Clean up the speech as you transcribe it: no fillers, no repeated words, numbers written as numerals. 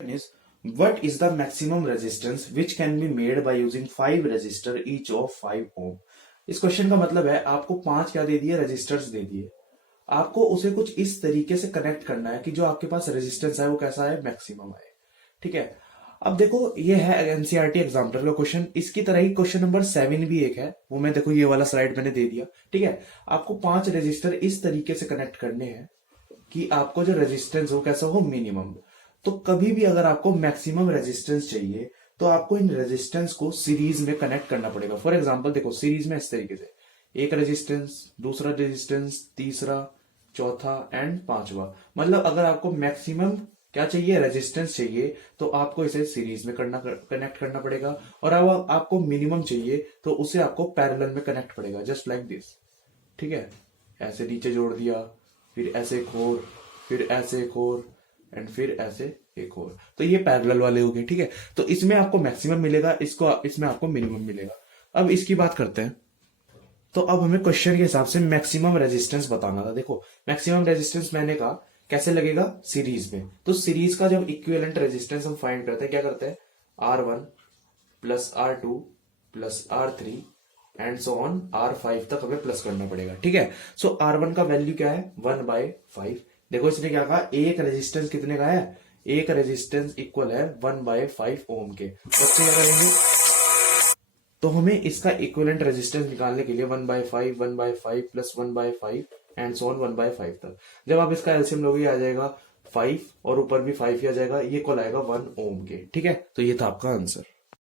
is what is the maximum resistance which can be made by using 5 resistor each of 5 ohm। इस question का मतलब है आपको 5 क्या दे दिए, रेजिस्टर्स दे दिए। आपको उसे कुछ इस तरीके से कनेक्ट करना है कि जो आपके पास रेजिस्टेंस है वो कैसा है, मैक्सिमम है। ठीक है, अब देखो ये है एनसीईआरटी एग्जाम्पल का क्वेश्चन। इसकी तरह ही क्वेश्चन नंबर 7 भी एक है, वो मैं देखो ये वाला स्लाइड मैंने दे दिया। ठीक है, आपको 5 रेजिस्टर इस तरीके से कनेक्ट करने हैं कि आपको जो रेजिस्टेंस हो कैसा हो, मिनिमम। तो कभी भी अगर आपको मैक्सिमम रेजिस्टेंस चाहिए तो आपको इन रेजिस्टेंस को सीरीज में कनेक्ट करना पड़ेगा। फॉर एग्जांपल देखो सीरीज में इस तरीके से एक रेजिस्टेंस, दूसरा रेजिस्टेंस, तीसरा, चौथा एंड पांचवा। मतलब अगर आपको मैक्सिमम क्या चाहिए, रेजिस्टेंस चाहिए, तो आपको इसे सीरीज में कनेक्ट करना पड़ेगा। और अब आपको मिनिमम चाहिए तो उसे आपको पैरेलल में कनेक्ट पड़ेगा, जस्ट लाइक दिस। ठीक है, ऐसे नीचे जोड़ दिया, फिर ऐसे एक और, फिर ऐसे एक और, एंड फिर ऐसे एक और। तो ये पैरेलल वाले हो गए। ठीक है, तो इसमें आपको मैक्सिमम मिलेगा, इसमें आपको मिनिमम मिलेगा। अब इसकी बात करते हैं। तो अब हमें क्वेश्चन के हिसाब से मैक्सिमम रेजिस्टेंस बताना था। देखो मैक्सिमम रेजिस्टेंस मैंने कहा कैसे लगेगा, सीरीज में। तो सीरीज का जब इक्विवेलेंट रेजिस्टेंस हम फाइंड करते हैं, क्या करते हैं, R1 plus R2 plus R3 and so on R5 तक हमें प्लस करना पड़ेगा। ठीक है, सो R1 का वैल्यू क्या है, 1/5। देखो इसने क्या कहा, एक रेजिस्टेंस कितने का है, एक रेजिस्टेंस इक्वल है 1/5 ओम के। बच्चे क्या करेंगे, तो हमें इसका इक्विवेलेंट रेजिस्टेंस निकालने के लिए 1/5, 1/5 प्लस 1/5 एंड सो ऑन 1/5 तक। जब आप इसका एलसीएम लोगे आ जाएगा 5 और ऊपर भी 5 ही आ जाएगा, ये कॉल आएगा 1 ओम के। ठीक है, तो ये था आपका आंसर।